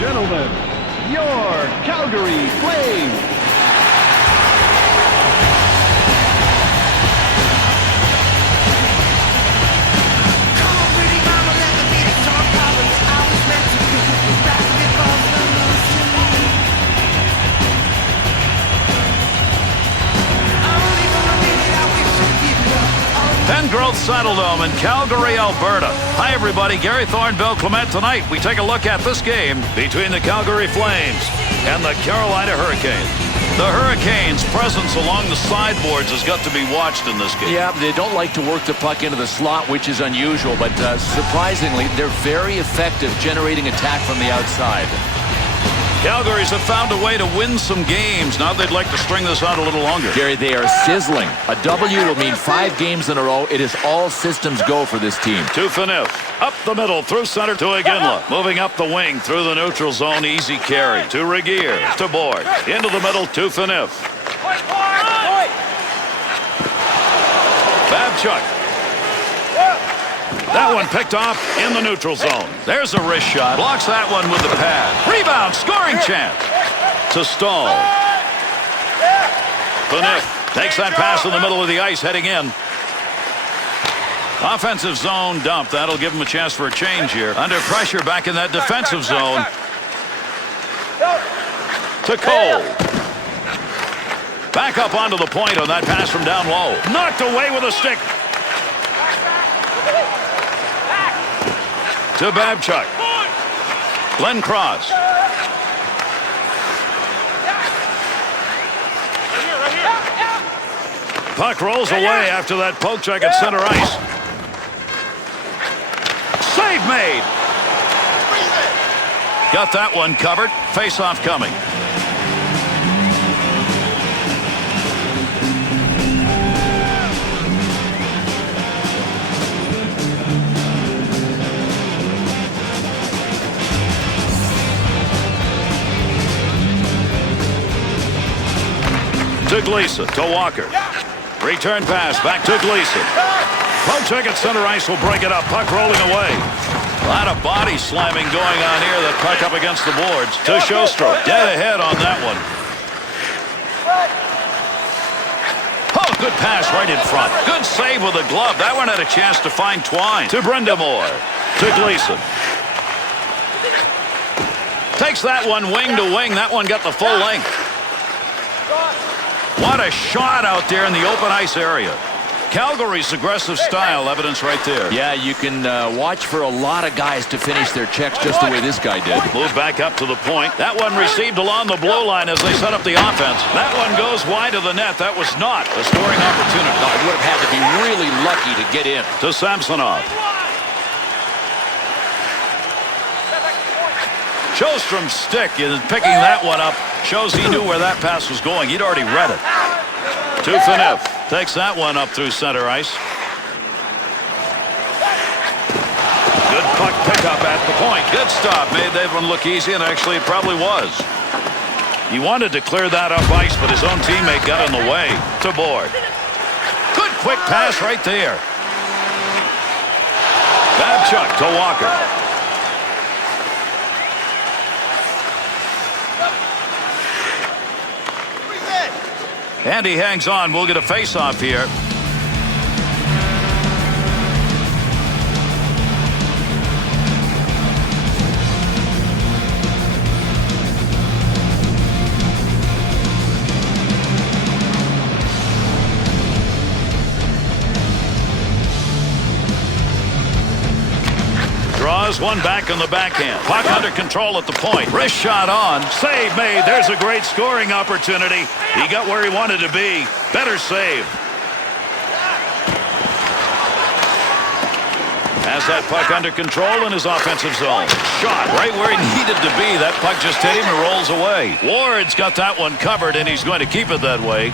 Gentlemen, your Calgary Flames. Growth Saddledome in Calgary, Alberta. Hi, everybody. Gary Thorne, Bill Clement. Tonight, we take a look at this game between the Calgary Flames and the Carolina Hurricanes. The Hurricanes' presence along the sideboards has got to be watched in this game. Yeah, they don't like to work the puck into the slot, which is unusual, but surprisingly, they're very effective generating attack from the outside. Calgary's have found a way to win some games. Now they'd like to string this out a little longer. Gary, they are sizzling. A W will mean 5 games in a row. It is all systems go for this team. To Phaneuf. Up the middle, through center to Iginla. Moving up the wing, through the neutral zone, easy carry. To Regier, to Board. Into the middle, to Phaneuf. Babchuk. That one picked off in the neutral zone. There's a wrist shot. Blocks that one with the pad. Rebound, scoring chance. To Stahl. Phaneuf takes that pass in the middle of the ice, heading in. Offensive zone dump. That'll give him a chance for a change here. Under pressure back in that defensive zone. To Cole. Back up onto the point on that pass from down low. Knocked away with a stick. To Babchuk. Glenn Cross. Puck rolls away after that poke check at center ice. Save made. Got that one covered. Face-off coming. To Gleason, to Walker. Return pass back to Gleason. Poke check at center ice will break it up. Puck rolling away. A lot of body slamming going on here. That puck up against the boards. To Sjostrom. Dead ahead on that one. Oh, good pass right in front. Good save with a glove. That one had a chance to find Twine. To Brindamore. To Gleason. Takes that one wing to wing. That one got the full length. What a shot out there in the open ice area. Calgary's aggressive style, evidence right there. Yeah, you can watch for a lot of guys to finish their checks just the way this guy did. Move back up to the point. That one received along the blue line as they set up the offense. That one goes wide of the net. That was not a scoring opportunity. No, it would have had to be really lucky to get in. To Samsonov. Sjostrom's stick is picking that one up. Shows he knew where that pass was going. He'd already read it. To Phaneuf. Takes that one up through center ice. Good puck pickup at the point. Good stop. Made that one look easy, and actually it probably was. He wanted to clear that up ice, but his own teammate got in the way. To Board. Good quick pass right there. Babchuk to Walker. And he hangs on. We'll get a face-off here. draws one back in the backhand. Puck under control at the point. Wrist shot on. Save made. There's a great scoring opportunity. He got where he wanted to be. Better save. Has that puck under control in his offensive zone. Shot right where he needed to be. That puck just hit him and rolls away. Ward's got that one covered, and he's going to keep it that way.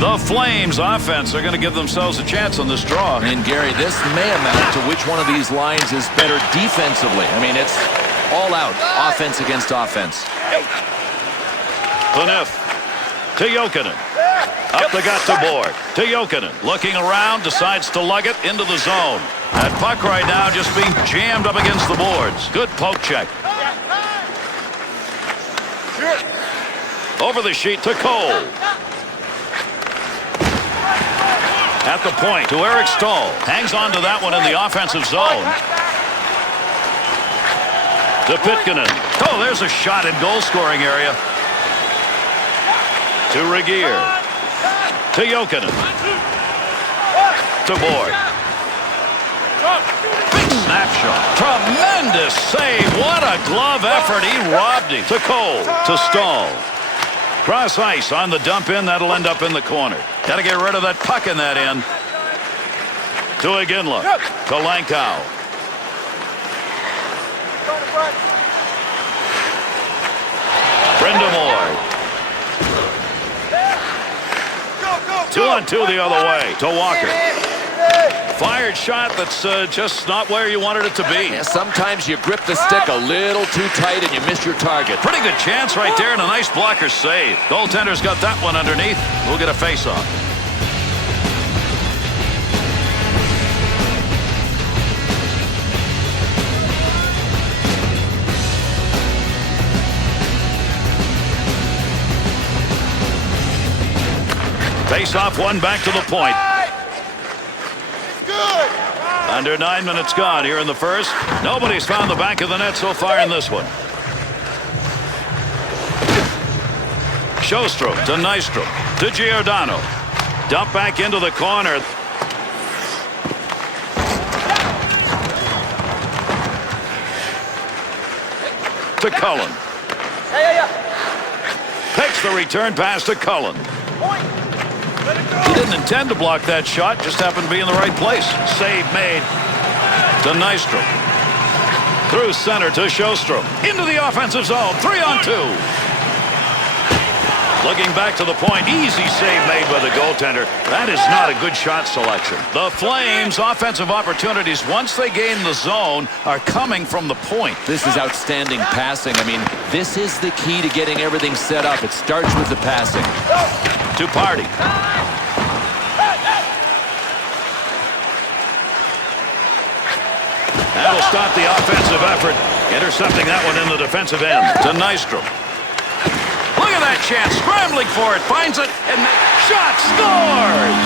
The Flames offense are going to give themselves a chance on this draw. And Gary, this may amount to which one of these lines is better defensively. I mean, it's all out offense against offense. Cliniff to Jokinen. Up the gut to Borg. To Jokinen. Looking around, decides to lug it into the zone. That puck right now just being jammed up against the boards. Good poke check. Over the sheet to Cole. At the point to Eric Stahl. Hangs on to that one in the offensive zone. To Pitkanen. Oh, there's a shot in goal-scoring area. To Regier. To Jokinen. To Borg. Big snapshot. Tremendous save. What a glove effort. He robbed him. To Cole. To Stahl. Cross ice on the dump in. That'll end up in the corner. Got to get rid of that puck in that end. To Iginla. To Lankow. Brindamore. 2-on-2 the other way. To Walker. Fired shot that's just not where you wanted it to be. Yeah, sometimes you grip the stick a little too tight and you miss your target. Pretty good chance right there and a nice blocker save. Goaltender's got that one underneath. We'll get a face-off. Face-off one back to the point. Under 9 minutes gone here in the first. Nobody's found the back of the net so far in this one. Sjostrom to Nystrom to Giordano. Dump back into the corner. To Cullen. Takes the return pass to Cullen. He didn't intend to block that shot, just happened to be in the right place. Save made to Nystrom. Through center to Sjostrom. Into the offensive zone. 3-on-2. Looking back to the point. Easy save made by the goaltender. That is not a good shot selection. The Flames' offensive opportunities, once they gain the zone, are coming from the point. This is outstanding passing. I mean, this is the key to getting everything set up. It starts with the passing. To Party. That'll stop the offensive effort. Intercepting that one in the defensive end. To Nystrom. Look at that chance. Scrambling for it. Finds it. And the shot scores.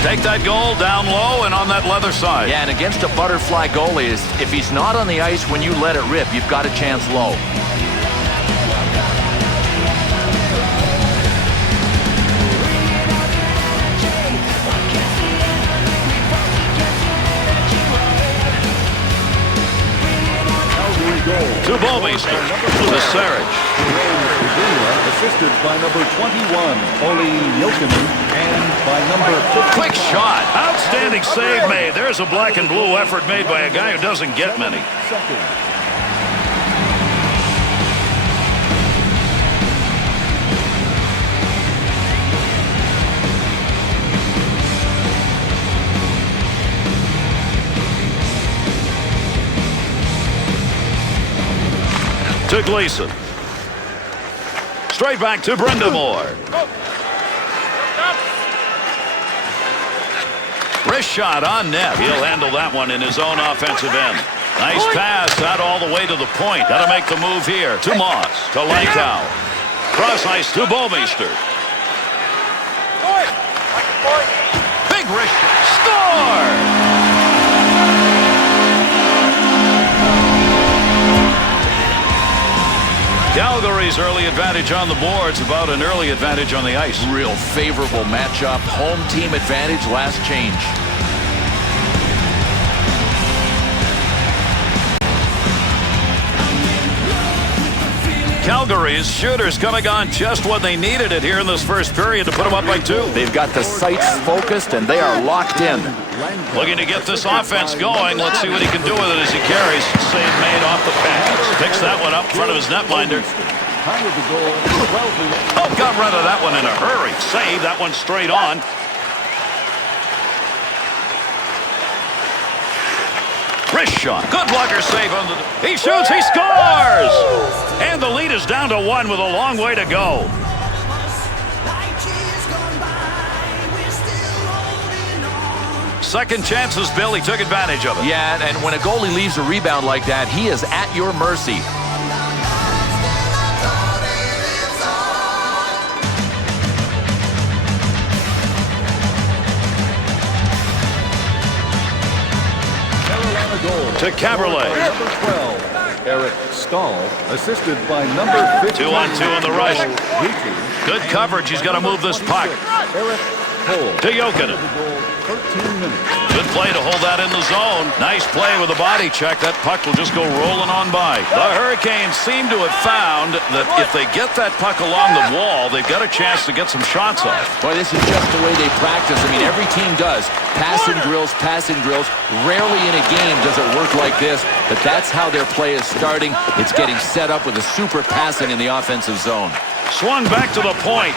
Take that goal down low and on that leather side. Yeah, and against a butterfly goalie, if he's not on the ice when you let it rip, you've got a chance low. To Bobeister. To Sarich. Assisted by number 21, Olli Jokinen, and by number 50. Quick shot. Outstanding save made. There's a black and blue effort made by a guy who doesn't get many. To Gleason. Straight back to Brindamore. Wrist shot on net. He'll handle that one in his own offensive end. Nice pass out all the way to the point. Got to make the move here. To Moss. To Lankow. Cross ice to Bobeister. Big wrist shot. Score! Calgary's early advantage on the boards, about an early advantage on the ice. Real favorable matchup. Home team advantage, last change. Calgary's shooters coming on just when they needed it here in this first period to put them up by 2. They've got the sights focused, and they are locked in. Looking to get this offense going. Let's see what he can do with it as he carries. Save made off the pass. Picks that one up in front of his netminder. Oh, got rid of that one in a hurry. Save that one straight on. Wrist shot. Good blocker save on the... He shoots. He scores! And the lead is down to 1 with a long way to go. Second chances, Bill. He took advantage of it. Yeah, and when a goalie leaves a rebound like that, he is at your mercy. To Caberlet. Number 12, Eric Stahl, assisted by number 15. 2-on-2 on the rush. Good coverage. He's got to move this puck. Eric Cole. To Jokinen. 13 minutes. Good play to hold that in the zone. Nice play with a body check. That puck will just go rolling on by. The Hurricanes seem to have found that if they get that puck along the wall, they've got a chance to get some shots off. Boy, this is just the way they practice. I mean, every team does. Passing drills, passing drills. Rarely in a game does it work like this, but that's how their play is starting. It's getting set up with a super passing in the offensive zone. Swung back to the point.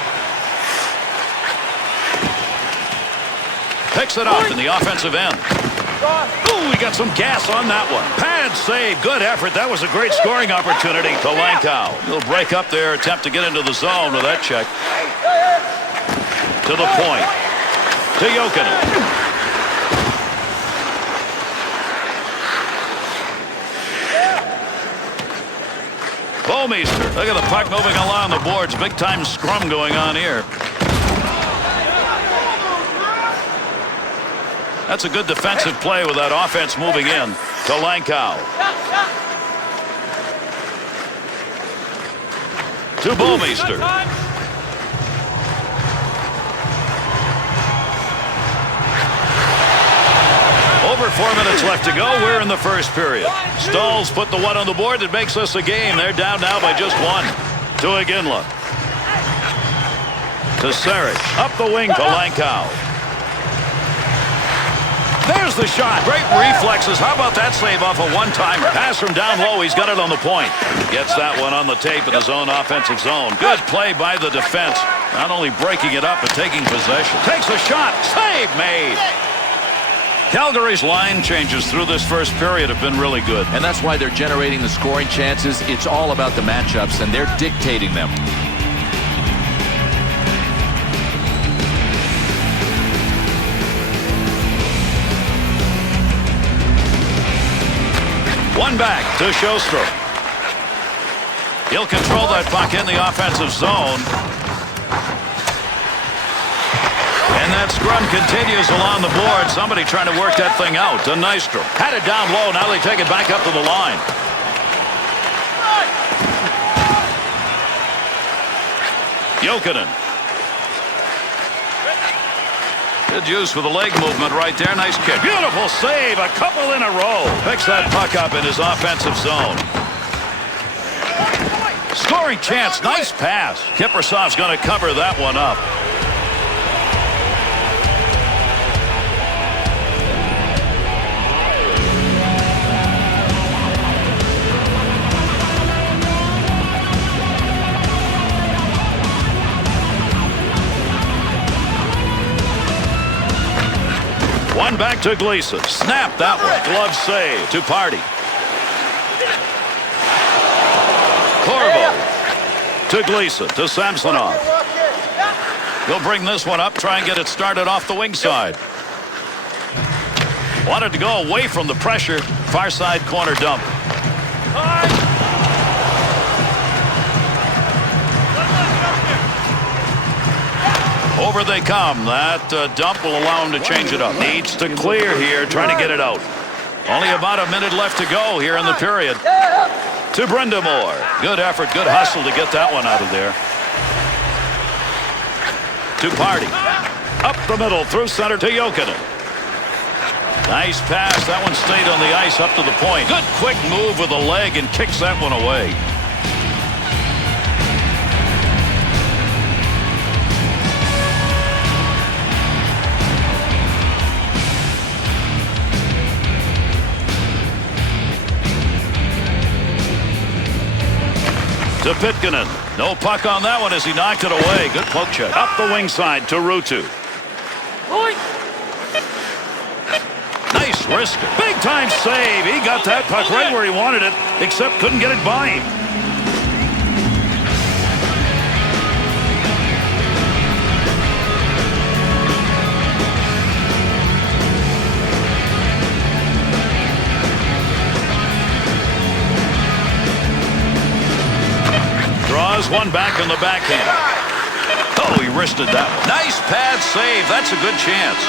Picks it up in the offensive end. Ooh, we got some gas on that one. Pad save. Good effort. That was a great scoring opportunity to Lankow. He'll break up there, attempt to get into the zone with that check. To the point. To Jokinen. Bouwmeester. Look at the puck moving along the boards. Big time scrum going on here. That's a good defensive play with that offense moving in to Lankow. To Bouwmeester. Over 4 minutes left to go. We're in the first period. Stahl's put the one on the board that makes us a game. They're down now by just 1. To Iginla. To Sarich. Up the wing to Lankow. There's the shot. Great reflexes. How about that save off a one-timer? Pass from down low. He's got it on the point. Gets that one on the tape in his own offensive zone. Good play by the defense. Not only breaking it up, but taking possession. Takes a shot. Save made. Calgary's line changes through this first period have been really good. And that's why they're generating the scoring chances. It's all about the matchups, and they're dictating them. One back to Sjostrom. He'll control that puck in the offensive zone. And that scrum continues along the board. Somebody trying to work that thing out. To Nystrom. Had it down low. Now they take it back up to the line. Jokinen. Good use with the leg movement right there. Nice kick. Beautiful save. A couple in a row. Picks that puck up in his offensive zone. Scoring chance. Nice pass. Kiprusoff's going to cover that one up. One back to Gleason. Snap that one. Glove save to Party. Corvo to Gleason to Samsonov. He'll bring this one up, try and get it started off the wing side. Wanted to go away from the pressure. Far side corner dump. Over they come. That dump will allow him to change it up. Needs to clear here, trying to get it out. Only about a minute left to go here in the period. To Brenda Moore. Good effort, good hustle to get that one out of there. To Party. Up the middle, through center to Jokinen. Nice pass. That one stayed on the ice up to the point. Good quick move with the leg and kicks that one away. To Pitkanen. No puck on that one as he knocked it away. Good poke check. Up the wing side to Ruutu. Nice wrister. Big time save. He got that puck right where he wanted it, except couldn't get it by him. Draws one back in the backhand. Oh, he wristed that one. Nice pad save. That's a good chance.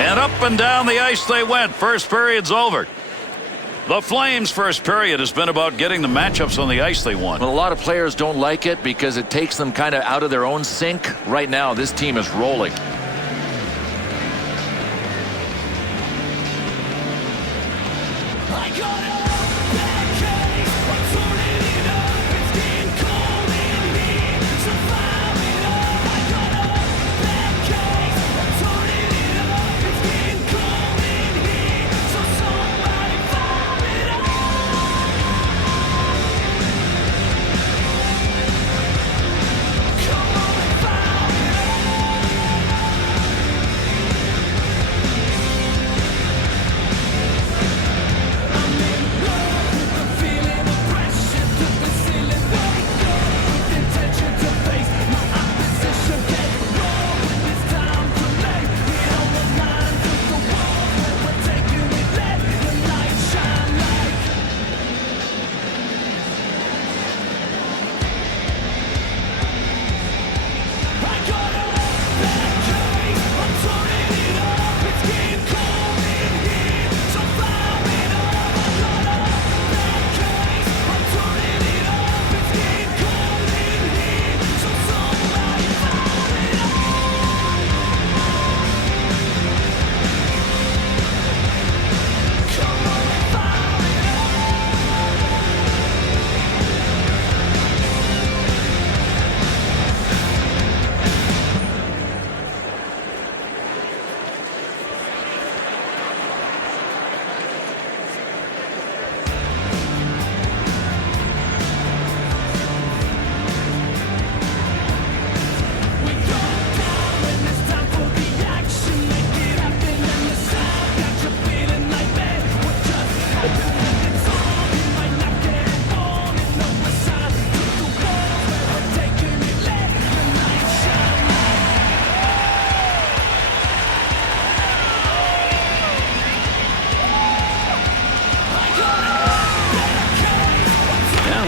And up and down the ice they went. First period's over. The Flames' first period has been about getting the matchups on the ice they want. Well, a lot of players don't like it because it takes them kind of out of their own sync. Right now, this team is rolling.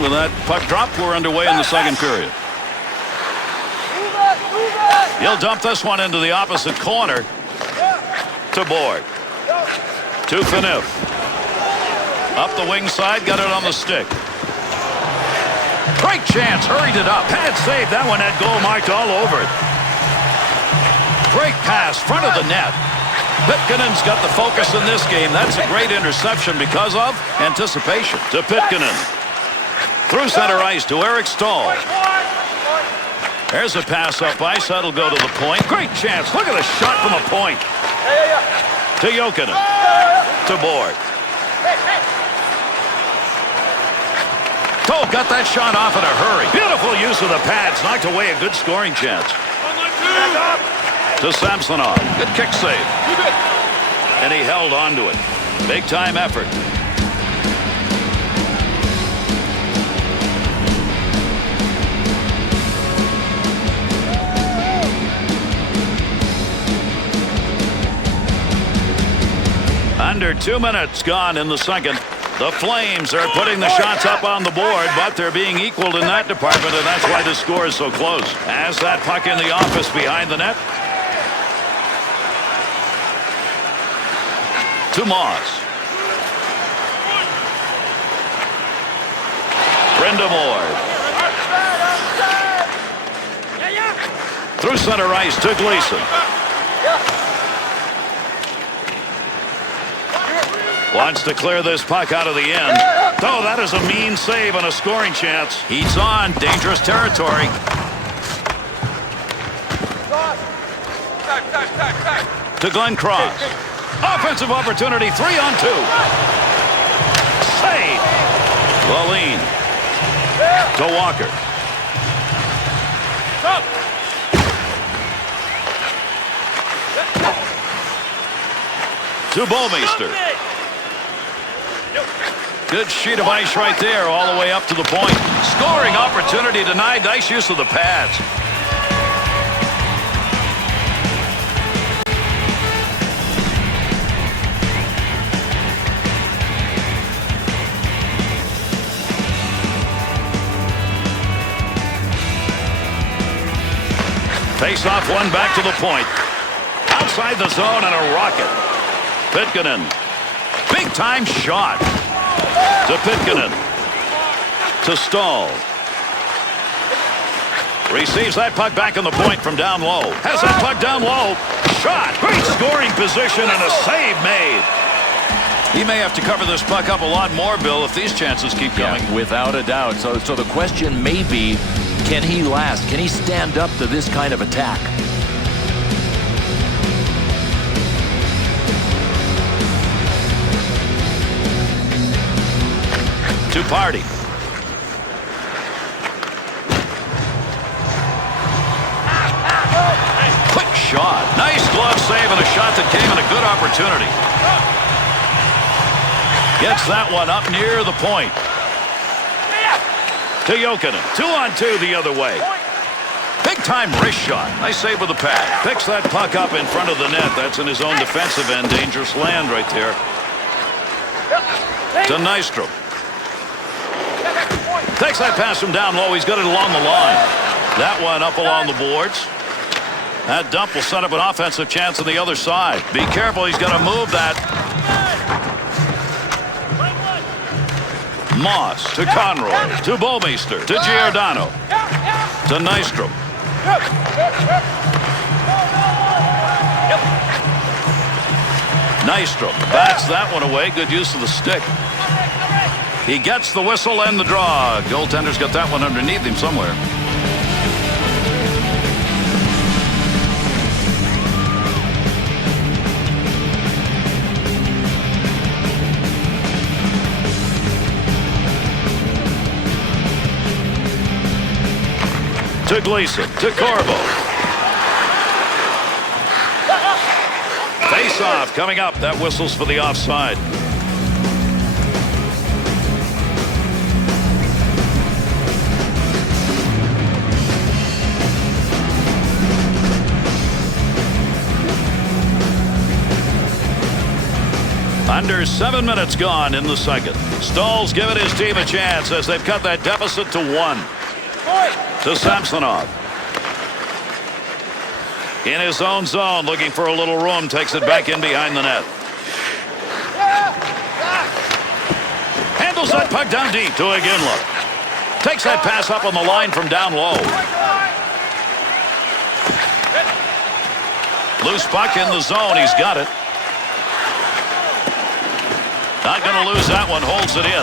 With that puck drop, we're underway in the second period. He'll dump this one into the opposite corner. To Board. To Phaneuf. Up the wing side, got it on the stick. Great chance, hurried it up. Pad save, that one had goal marked all over it. Great pass, front of the net. Pitkanen's got the focus in this game. That's a great interception because of anticipation. To Pitkanen. Through center ice to Eric Stahl. There's a pass up ice. That'll go to the point. Great chance. Look at the shot from the point. To Jokinen. To Board. Oh, got that shot off in a hurry. Beautiful use of the pads. Knocked away a good scoring chance. To Samsonov. Good kick save. And he held on to it. Big time effort. Under 2 minutes gone in the second. The Flames are putting the shots up on the board, but they're being equaled in that department, and that's why the score is so close. As that puck in the office behind the net. To Moss. Brindamore. Through center ice to Gleason. Wants to clear this puck out of the end. Oh, that is a mean save and a scoring chance. Heats on. Dangerous territory. To Glenn Cross. Offensive opportunity. 3-on-2. Save. Laline. To Walker. To Bouwmeester. Good sheet of ice right there all the way up to the point. Scoring opportunity denied. Nice use of the pads. Face off one back to the point. Outside the zone and a rocket. Pitkanen. Big time shot. To Pitkanen. To Stahl. Receives that puck back on the point from down low. Has that puck down low. Shot. Great scoring position and a save made. He may have to cover this puck up a lot more, Bill, if these chances keep coming. Yeah, without a doubt. So the question may be, can he last? Can he stand up to this kind of attack? To Party. Quick shot. Nice glove save and a shot that came in a good opportunity. Gets that one up near the point. To Jokinen. 2-on-2 the other way. Big time wrist shot. Nice save with the pad. Picks that puck up in front of the net. That's in his own defensive end. Dangerous land right there. To Nystrom. Takes that pass from down low. He's got it along the line. That one up along the boards. That dump will set up an offensive chance on the other side. Be careful. He's got to move that. Moss to Conroy. To Bouwmeester. To Giordano. To Nystrom. Nystrom bats that one away. Good use of the stick. He gets the whistle and the draw. Goaltender's got that one underneath him somewhere. To Gleason. To Corbo. Face off coming up. That whistle's for the offside. Under 7 minutes gone in the second. Stahl's giving his team a chance as they've cut that deficit to 1. To Samsonov. In his own zone, looking for a little room, takes it back in behind the net. Handles that puck down deep to Iginla. Takes that pass up on the line from down low. Loose puck in the zone. He's got it. Not going to lose that one. Holds it in.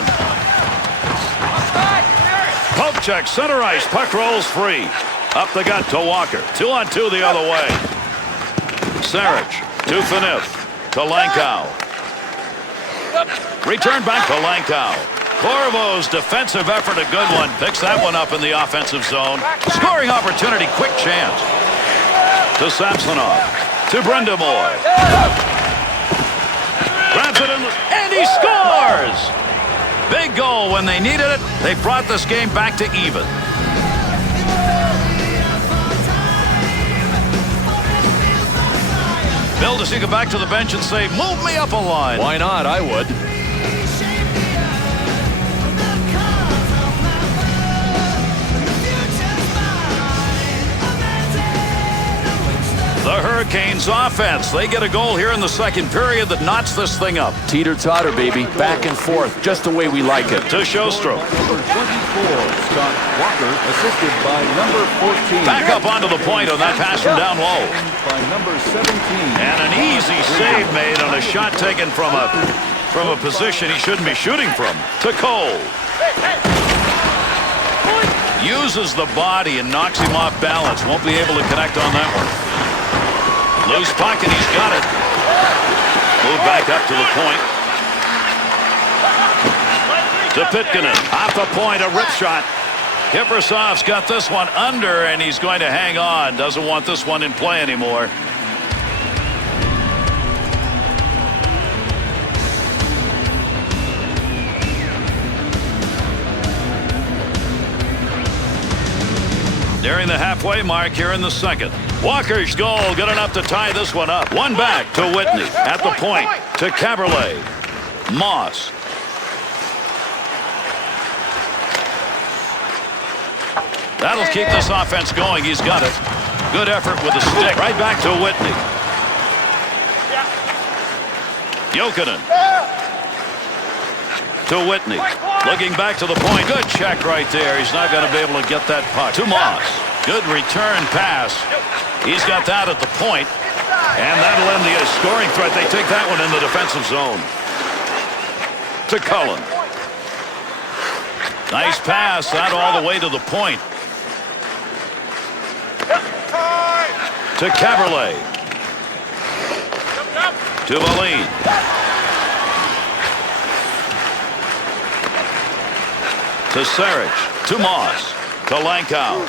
Poke check. Center ice. Puck rolls free. Up the gut to Walker. 2-on-2 the other way. Sarich to Phaneuf. To Langkow. Return back to Langkow. Corvo's defensive effort, a good one. Picks that one up in the offensive zone. Scoring opportunity. Quick chance. To Samsonov. To Brindamore. Grabs it in and he scores! Big goal when they needed it. They brought this game back to even. Bill, does he go back to the bench and say, move me up a line? Why not? I would. The Hurricanes Hurricanes offense. They get a goal here in the second period that knots this thing up. Teeter-totter, baby. Back and forth, just the way we like it. To Sjostrom. Number 24, Scott Walker, assisted by number 14. Back up onto the point on that pass from down low. By number 17. And an easy save made on a shot taken from a position he shouldn't be shooting from. To Cole. Uses the body and knocks him off balance. Won't be able to connect on that one. Loose puck, and he's got it. Move back up to the point. To Pitkanen. Off the point, a rip shot. Kiprusoff's got this one under, and he's going to hang on. Doesn't want this one in play anymore. Nearing the halfway mark here in the second. Walker's goal, good enough to tie this one up. One back to Whitney. At the point to Caberlet. Moss. That'll keep this offense going. He's got it. Good effort with the stick. Right back to Whitney. Jokinen. To Whitney. Looking back to the point. Good check right there. He's not going to be able to get that puck. To Moss. Good return pass. He's got that at the point. And that'll end the scoring threat. They take that one in the defensive zone. To Cullen. Nice pass. That all the way to the point. To Caberlet. To Valine. To Sarich. To Moss. To Lankow.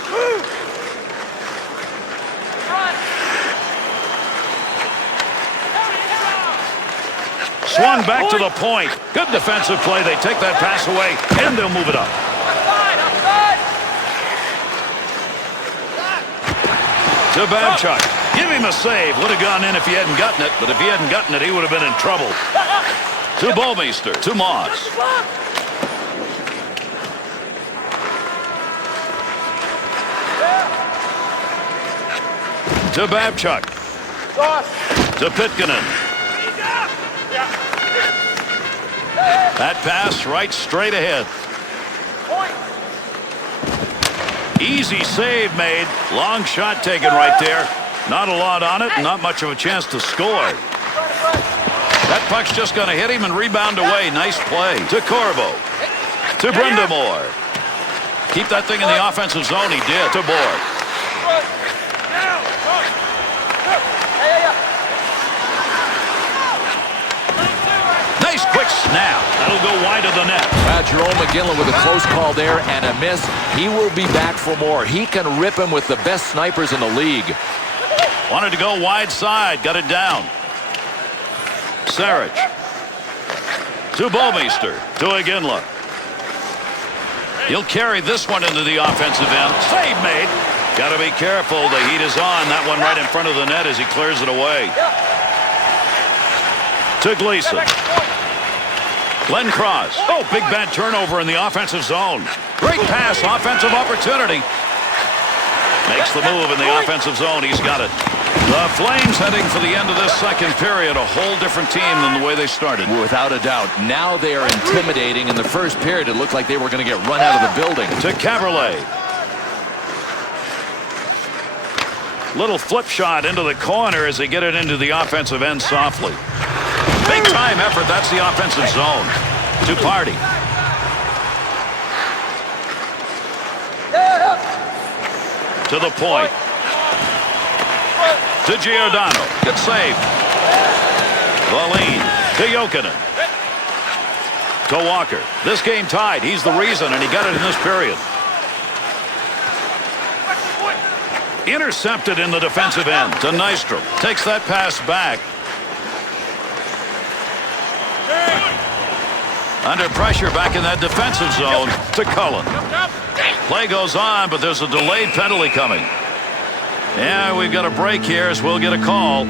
Swung back to the point. Good defensive play. They take that pass away, and they'll move it up. To Babchuk. Give him a save. Would have gone in if he hadn't gotten it, but if he hadn't gotten it, he would have been in trouble. To Bouwmeester. To Moss. To Babchuk. To Pitkanen. That pass right straight ahead. Easy save made. Long shot taken right there. Not a lot on it. Not much of a chance to score. That puck's just going to hit him and rebound away. Nice play. To Corbo. To Brindamore. Keep that thing in the offensive zone. He did. To Borg. Nice quick snap. That'll go wide of the net. Jerome McGinley with a close call there and a miss. He will be back for more. He can rip him with the best snipers in the league. Wanted to go wide side. Got it down. Sarich. To Bouwmeester. To McGinley. He'll carry this one into the offensive end. Save made. Got to be careful. The heat is on. That one right in front of the net as he clears it away. To Gleason. Glenn Cross. Oh, big bad turnover in the offensive zone. Great pass. Offensive opportunity. Makes the move in the offensive zone. He's got it. The Flames heading for the end of this second period. A whole different team than the way they started. Without a doubt. Now they are intimidating. In the first period, it looked like they were going to get run out of the building. To Caberlet. Little flip shot into the corner as they get it into the offensive end softly. Big time effort. That's the offensive zone. To Party. To the point. To Giordano. Good save. Valine. To Jokinen. To Walker. This game tied. He's the reason, and he got it in this period. Intercepted in the defensive end. To Nystrom. Takes that pass back. Under pressure back in that defensive zone to Cullen. Play goes on, but there's a delayed penalty coming. Yeah, we've got a break here as we'll get a call.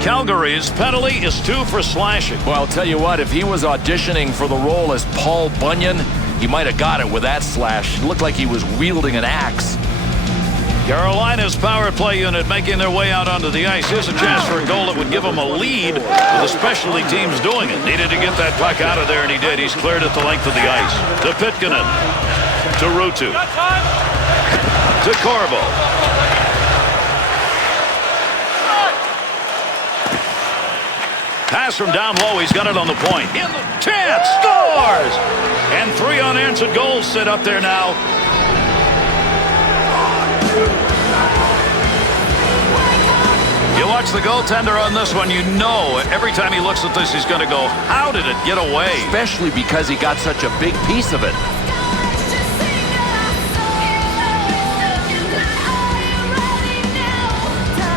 Calgary's penalty is 2 for slashing. Well, I'll tell you what, if he was auditioning for the role as Paul Bunyan, he might have got it with that slash. It looked like he was wielding an axe. Carolina's power play unit making their way out onto the ice. Here's a chance for a goal that would give them a lead with the specialty teams doing it. Needed to get that puck out of there, and he did. He's cleared it the length of the ice. To Pitkanen. To Ruutu. To Corbo. Pass from down low. He's got it on the point. In the chance. Scores! And 3 unanswered goals sit up there now. You watch the goaltender on this one, you know every time he looks at this, he's going to go, how did it get away? Especially because he got such a big piece of it.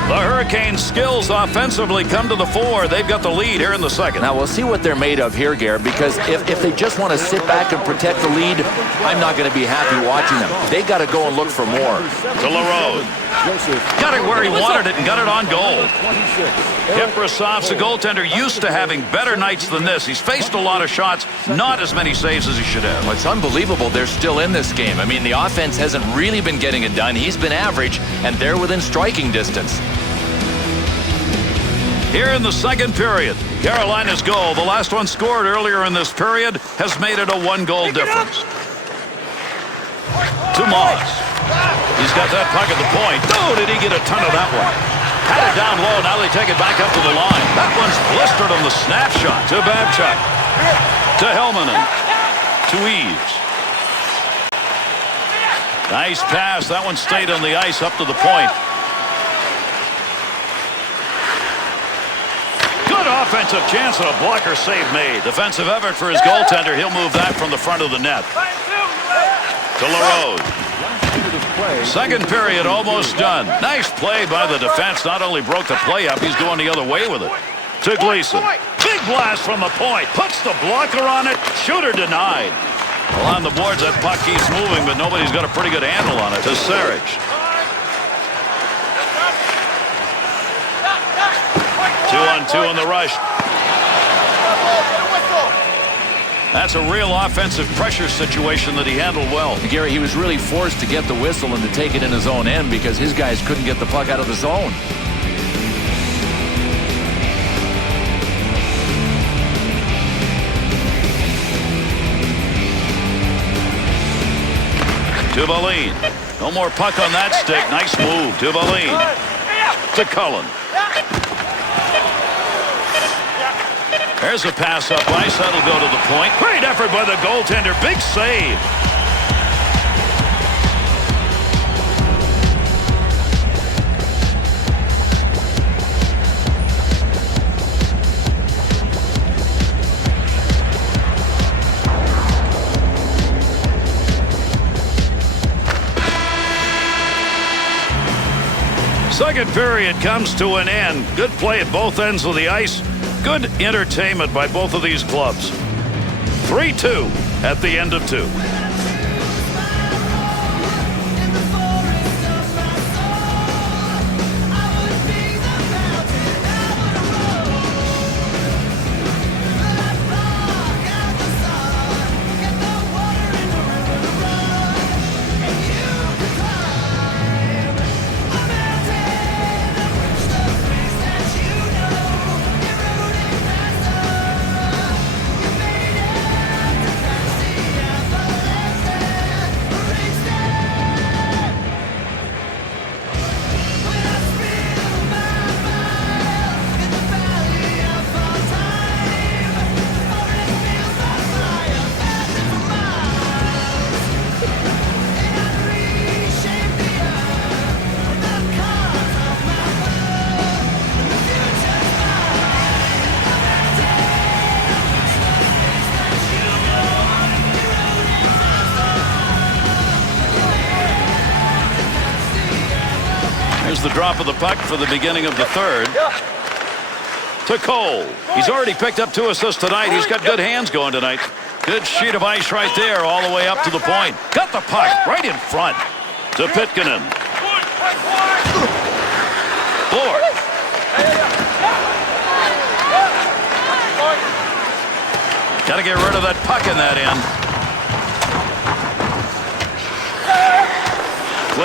The Hurricanes' skills offensively come to the fore. They've got the lead here in the second. Now, we'll see what they're made of here, Garrett, because if they just want to sit back and protect the lead, I'm not going to be happy watching them. They got to go and look for more. To LaRose. Got it where he wanted it and got it on goal. Kiprasov's a goaltender used to having better nights than this. He's faced a lot of shots, not as many saves as he should have. Well, it's unbelievable they're still in this game. I mean, the offense hasn't really been getting it done. He's been average, and they're within striking distance. Here in the second period, Carolina's goal, the last one scored earlier in this period, has made it a 1-goal difference. To Moss. He's got that puck at the point. Oh, did he get a ton of that one? Had it down low. Now they take it back up to the line. That one's blistered on the snapshot. To Babchuk. To Helmanen. To Eves. Nice pass. That one stayed on the ice up to the point. Good offensive chance and a blocker save made. Defensive effort for his goaltender. He'll move that from the front of the net. To LaRose. Second period almost done. Nice play by the defense. Not only broke the play up, he's going the other way with it. To Gleason. Big blast from the point. Puts the blocker on it. Shooter denied. Well, on the boards, that puck keeps moving, but nobody's got a pretty good handle on it. To Saric. 2-on-2 in the rush. That's a real offensive pressure situation that he handled well. Gary, he was really forced to get the whistle and to take it in his own end because his guys couldn't get the puck out of the zone. To Valine. No more puck on that stick. Nice move. To Valine. To Cullen. There's a pass up ice. That'll go to the point. Great effort by the goaltender. Big save. Second period comes to an end. Good play at both ends of the ice. Good entertainment by both of these clubs. 3-2 at the end of 2. The drop of the puck for the beginning of the third. To Cole. He's already picked up 2 assists tonight. He's got good hands going tonight. Good sheet of ice right there all the way up to the point. Got the puck right in front. To Pitkanen. Ford. Got to get rid of that puck in that end.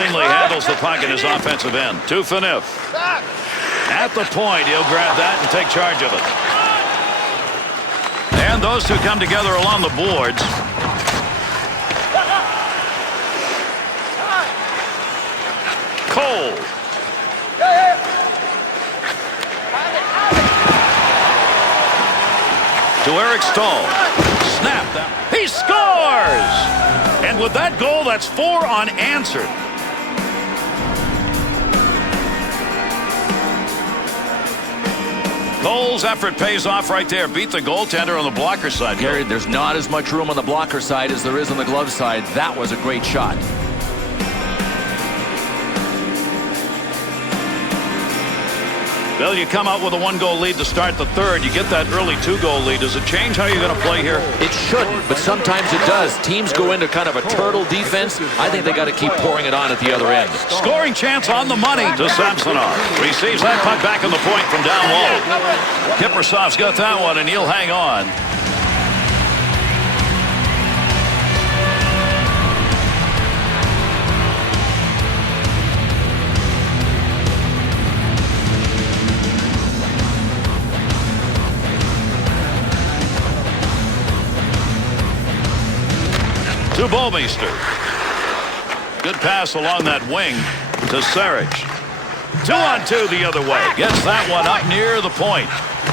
cleanly handles the puck in his offensive end. To Phaneuf. At the point, he'll grab that and take charge of it. And those two come together along the boards. Cole. To Eric Stahl. Snap that. He scores! And with that goal, that's 4 unanswered. Cole's effort pays off right there. Beat the goaltender on the blocker side. Gary, there's not as much room on the blocker side as there is on the glove side. That was a great shot. Bill, you come out with a 1-goal lead to start the third. You get that early 2-goal lead. Does it change how you're going to play here? It shouldn't, but sometimes it does. Teams go into kind of a turtle defense. I think they got to keep pouring it on at the other end. Scoring chance on the money to Samsonov. Receives that puck back on the point from down low. Kiprusoff's got that one, and he'll hang on. To Bouwmeester. Good pass along that wing to Saric. 2-on-2 the other way. Gets that one up near the point.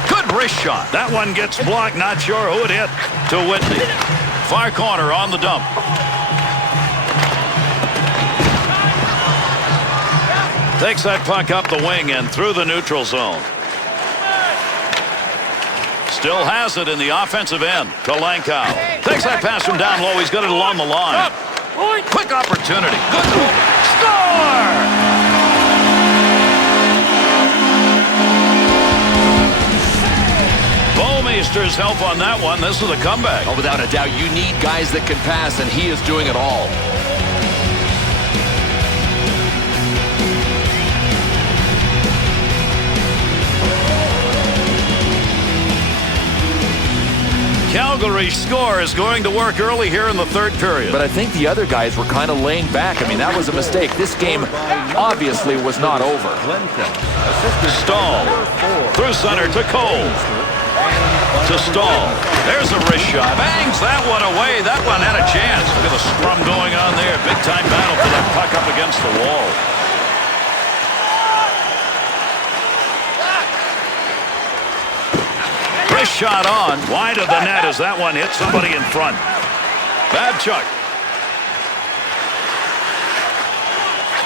Good wrist shot. That one gets blocked. Not sure who it hit. To Whitney. Far corner on the dump. Takes that puck up the wing and through the neutral zone. Still has it in the offensive end. Kolenko takes that pass from down low. He's got it along the line. Quick opportunity. Good goal. Score! Bouwmeester's help on that one. This is a comeback. Oh, without a doubt, you need guys that can pass, and he is doing it all. Calgary's score is going to work early here in the third period. But I think the other guys were kind of laying back. I mean, that was a mistake. This game obviously was not over. Stahl. Through center to Cole. To Stahl. There's a wrist shot. Bangs that one away. That one had a chance. Look at the scrum going on there. Big time battle for that puck up against the wall. Wrist shot on. Wide of the net as that one hit somebody in front. Babchuk.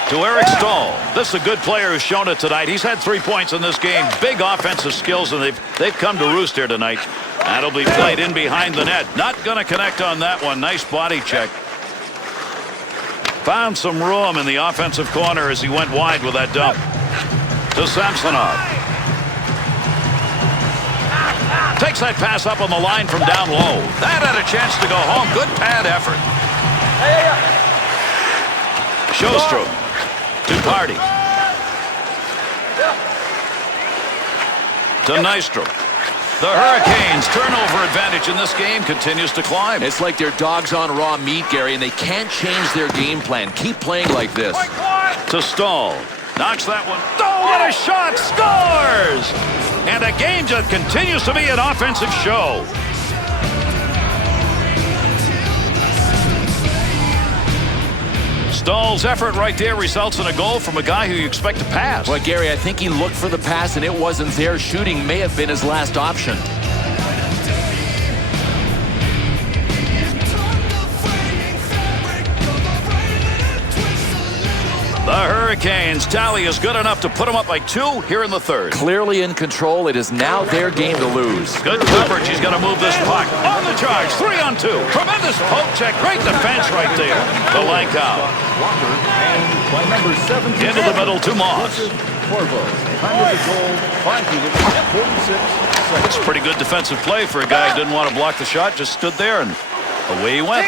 To Eric Stahl. This is a good player who's shown it tonight. He's had 3 points in this game. Big offensive skills, and they've come to roost here tonight. That'll be played in behind the net. Not going to connect on that one. Nice body check. Found some room in the offensive corner as he went wide with that dump. To Samsonov. Takes that pass up on the line from down low. That had a chance to go home. Good pad effort. Sjostrom. To Party. To Nystrom. The Hurricanes' turnover advantage in this game continues to climb. It's like they're dogs on raw meat, Gary, and they can't change their game plan. Keep playing like this. To Stahl. Knocks that one. Oh, what a shot! Scores! And a game that continues to be an offensive show. Stahl's effort right there results in a goal from a guy who you expect to pass. Well, Gary, I think he looked for the pass and it wasn't there. Shooting may have been his last option. The Hurricanes tally is good enough to put them up by 2 here in the third. Clearly in control. It is now their game to lose. Good coverage. He's going to move this puck. On the charge. 3-on-2. Tremendous poke check. Great defense right there. Kolenko. Into the middle to Moss. It's a pretty good defensive play for a guy who didn't want to block the shot. Just stood there and away he went.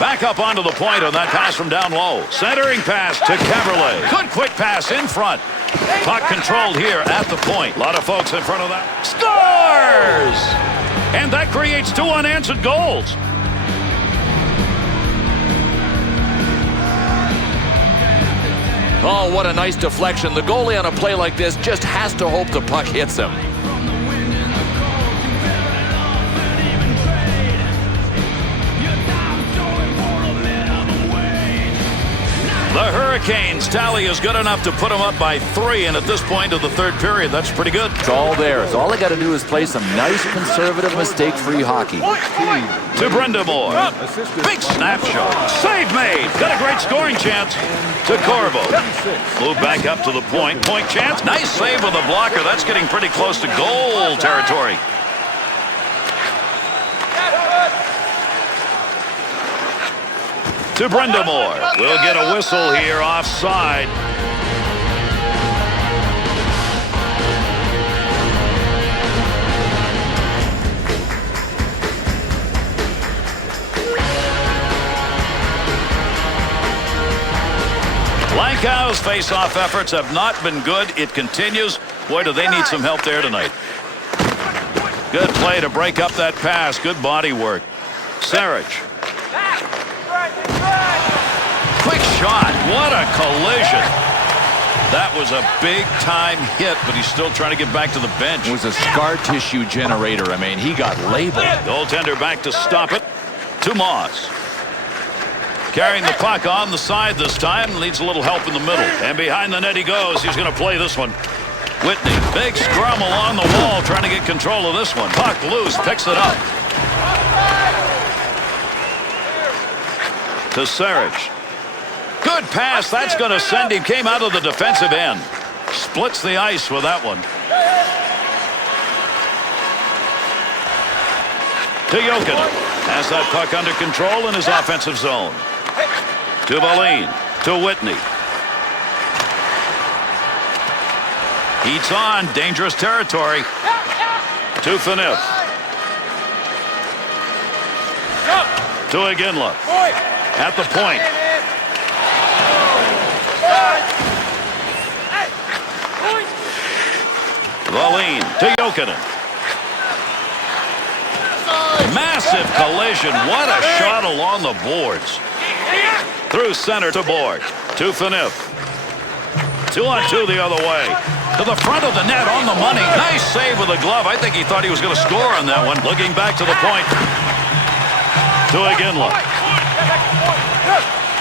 Back up onto the point on that pass from down low. Centering pass to Caberlet. Good quick pass in front. Puck controlled here at the point. A lot of folks in front of that. Scores! And that creates 2 unanswered goals. Oh, what a nice deflection. The goalie on a play like this just has to hope the puck hits him. The Hurricanes tally is good enough to put them up by 3, and at this point of the third period, that's pretty good. It's all theirs. All they got to do is play some nice, conservative, mistake-free hockey. To Brindamore. Big snapshot. Save made. Got a great scoring chance. To Corvo. Move back up to the point. Point chance. Nice save with a blocker. That's getting pretty close to goal territory. To Brindamore. We'll get a whistle here offside. Lankow's face-off efforts have not been good. It continues. Boy, do they need some help there tonight. Good play to break up that pass. Good body work. Sarich. Quick shot. What a collision. That was a big-time hit, but he's still trying to get back to the bench. It was a scar tissue generator. I mean, he got labeled. Goaltender back to stop it. To Moss. Carrying the puck on the side this time. Needs a little help in the middle. And behind the net he goes. He's going to play this one. Whitney. Big scrum along the wall trying to get control of this one. Puck loose. Picks it up. To Sarich. Good pass. That's going to send him. Came out of the defensive end. Splits the ice with that one. To Jokinen. Has that puck under control in his offensive zone. To Valine. To Whitney. Heats on. Dangerous territory. To Phaneuf. To Iginla. At the point. Valine to Jokinen. Massive collision. What a shot along the boards. Through center to Borg. To Phaneuf. 2-on-2 the other way. To the front of the net on the money. Nice save with a glove. I think he thought he was going to score on that one. Looking back to the point. To Iginla.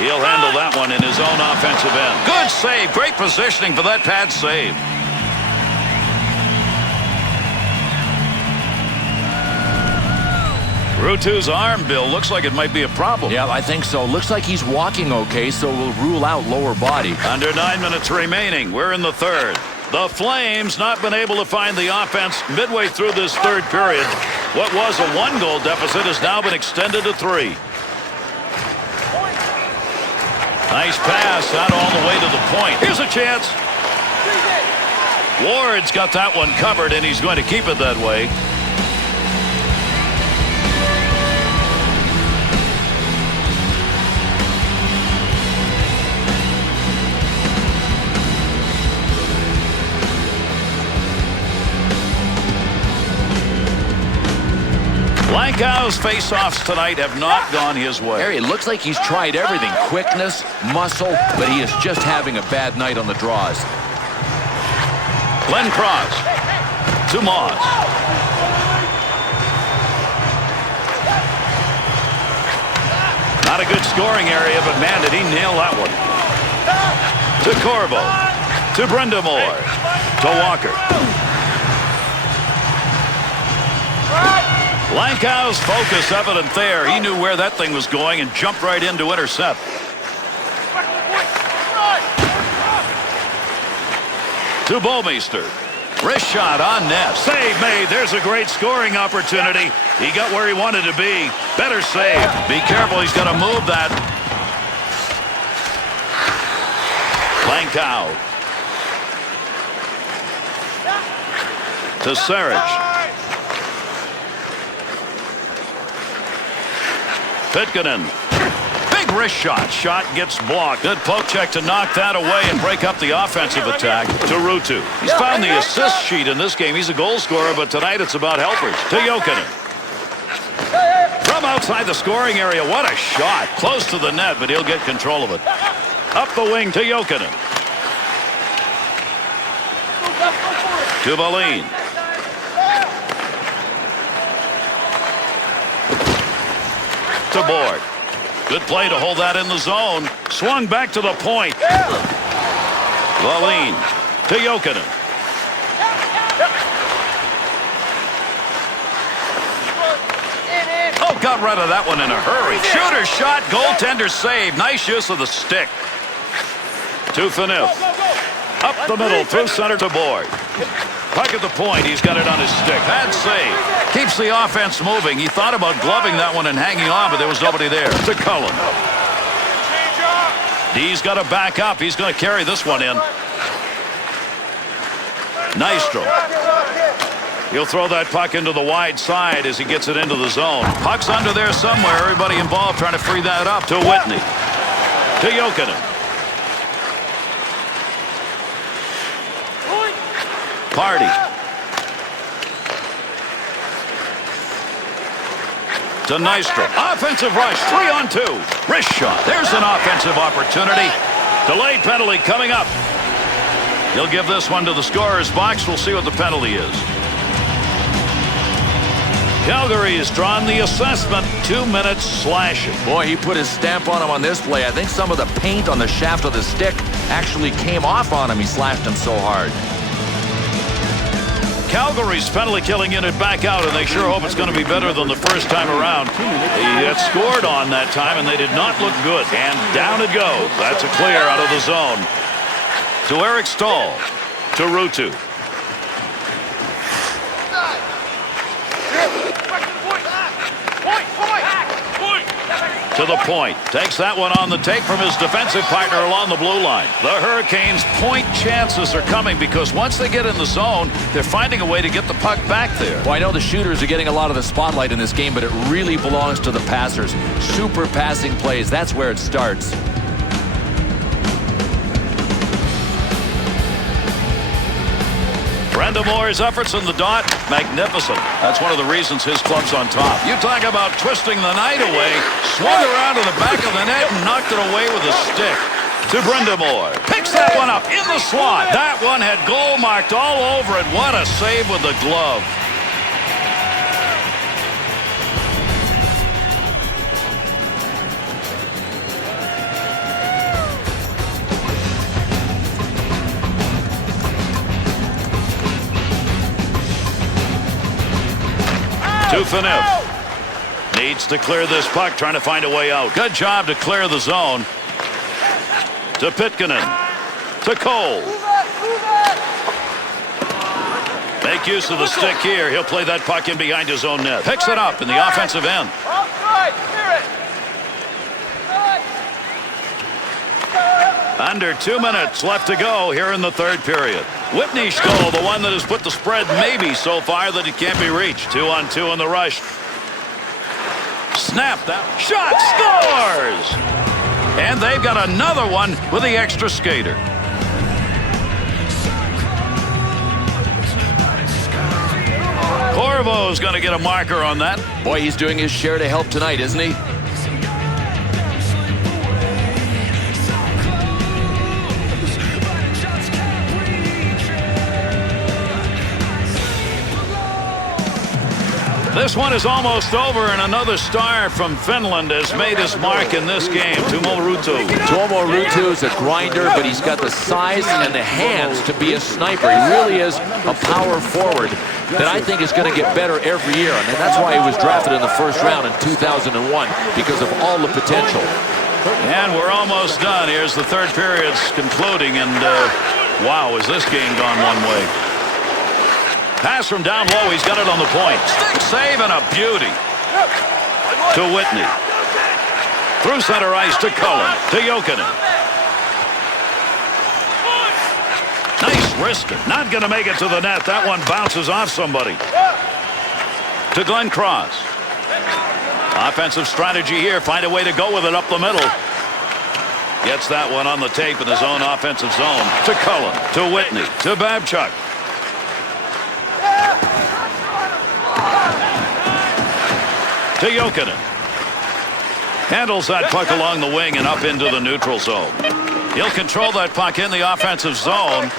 He'll handle that one in his own offensive end. Good save. Great positioning for that pad save. Ruutu's arm, Bill, looks like it might be a problem. Yeah, I think so. Looks like he's walking okay, so we'll rule out lower body. Under 9 minutes remaining. We're in the third. The Flames not been able to find the offense midway through this third period. What was a 1-goal deficit has now been extended to 3. Nice pass out all the way to the point. Here's a chance. Ward's got that one covered, and he's going to keep it that way. Lankow's face-offs tonight have not gone his way. Harry, it looks like he's tried everything. Quickness, muscle, but he is just having a bad night on the draws. Glenn Cross to Moss. Not a good scoring area, but man, did he nail that one. To Corvo. To Brindamore. To Walker. Lankow's focus evident there. He knew where that thing was going and jumped right in to intercept. To Bouwmeester. Wrist shot on net. Save made. There's a great scoring opportunity. He got where he wanted to be. Better save. Be careful. He's got to move that. Lankow. To Sarich. Pitkanen. Big wrist shot. Shot gets blocked. Good poke check to knock that away and break up the offensive attack. To Ruutu. He's found the assist sheet in this game. He's a goal scorer, but tonight it's about helpers. To Jokinen. From outside the scoring area. What a shot. Close to the net, but he'll get control of it. Up the wing to Jokinen. To Baleen. To Board. Good play to hold that in the zone. Swung back to the point. Baleen to Jokinen. Oh, got rid of that one in a hurry. Shooter shot, goaltender save. Nice use of the stick. To Phaneuf. Up the middle, through center to Board. Puck at the point, he's got it on his stick. Bad save. Keeps the offense moving. He thought about gloving that one and hanging on, but there was nobody there. To Cullen. D's got to back up. He's going to carry this one in. Nystrom. He'll throw that puck into the wide side as he gets it into the zone. Puck's under there somewhere. Everybody involved trying to free that up. To Whitney. To Jokinen. Party. To Nystrom. Offensive rush. 3-on-2. Wrist shot. There's an offensive opportunity. Delayed penalty coming up. He'll give this one to the scorer's box. We'll see what the penalty is. Calgary has drawn the assessment. 2 minutes slashing. Boy, he put his stamp on him on this play. I think some of the paint on the shaft of the stick actually came off on him. He slashed him so hard. Calgary's penalty killing unit back out, and they sure hope it's going to be better than the first time around. He had scored on that time, and they did not look good. And down it goes. That's a clear out of the zone. To Eric Stahl. To Ruutu. To the point. Takes that one on the take from his defensive partner along the blue line. The Hurricanes' point chances are coming because once they get in the zone, they're finding a way to get the puck back there. Well, I know the shooters are getting a lot of the spotlight in this game, but it really belongs to the passers. Super passing plays. That's where it starts. Brenda Moore's efforts in the dot, magnificent. That's one of the reasons his club's on top. You talk about twisting the night away. Swung around to the back of the net and knocked it away with a stick. To Brenda Moore. Picks that one up in the slot. That one had goal marked all over it. What a save with the glove. To Phaneuf. Needs to clear this puck, trying to find a way out. Good job to clear the zone. To Pitkanen. To Cole. Make use of the stick here. He'll play that puck in behind his own net. Picks it up in the offensive end. Under 2 minutes left to go here in the third period. Whitney's goal, the one that has put the spread maybe so far that it can't be reached. 2-on-2 in the rush. Snap that. Shot scores! And they've got another one with the extra skater. Corvo's going to get a marker on that. Boy, he's doing his share to help tonight, isn't he? This one is almost over, and another star from Finland has made his mark in this game. Tuomo Ruutu. Tuomo Ruutu is a grinder, but he's got the size and the hands to be a sniper. He really is a power forward that I think is going to get better every year. And that's why he was drafted in the first round in 2001, because of all the potential. And we're almost done. Here's the third period's concluding, and wow, is this game gone one way. Pass from down low. He's got it on the point. Stick save and a beauty. To Whitney. Through center ice to Cullen. To Jokinen. Nice wrist. Not going to make it to the net. That one bounces off somebody. To Glenn Cross. Offensive strategy here. Find a way to go with it up the middle. Gets that one on the tape in his own offensive zone. To Cullen. To Whitney. To Babchuk. To Jokinen. Handles that puck along the wing and up into the neutral zone. He'll control that puck in the offensive zone.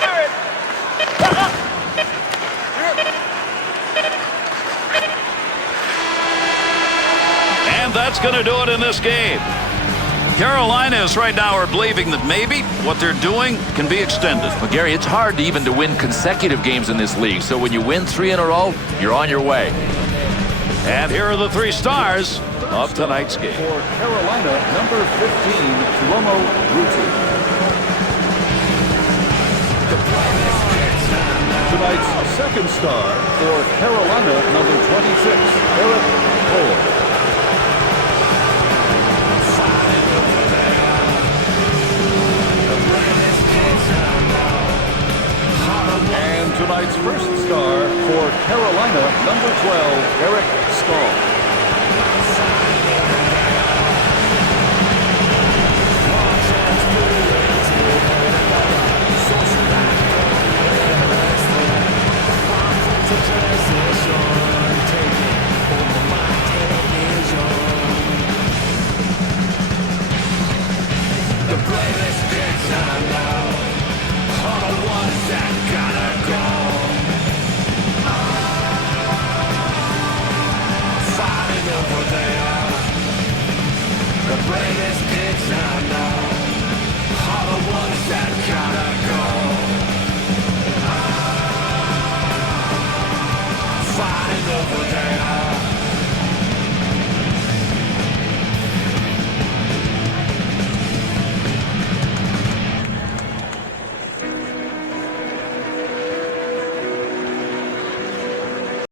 that's going to do it in this game. Carolinas right now are believing that maybe what they're doing can be extended. Well, Gary, it's hard to even to win consecutive games in this league. So when you win 3 in a row, you're on your way. And here are the 3 stars of tonight's game. For Carolina, number 15, Tuomo Ruutu. Tonight's second star for Carolina, number 26, Eric Cole.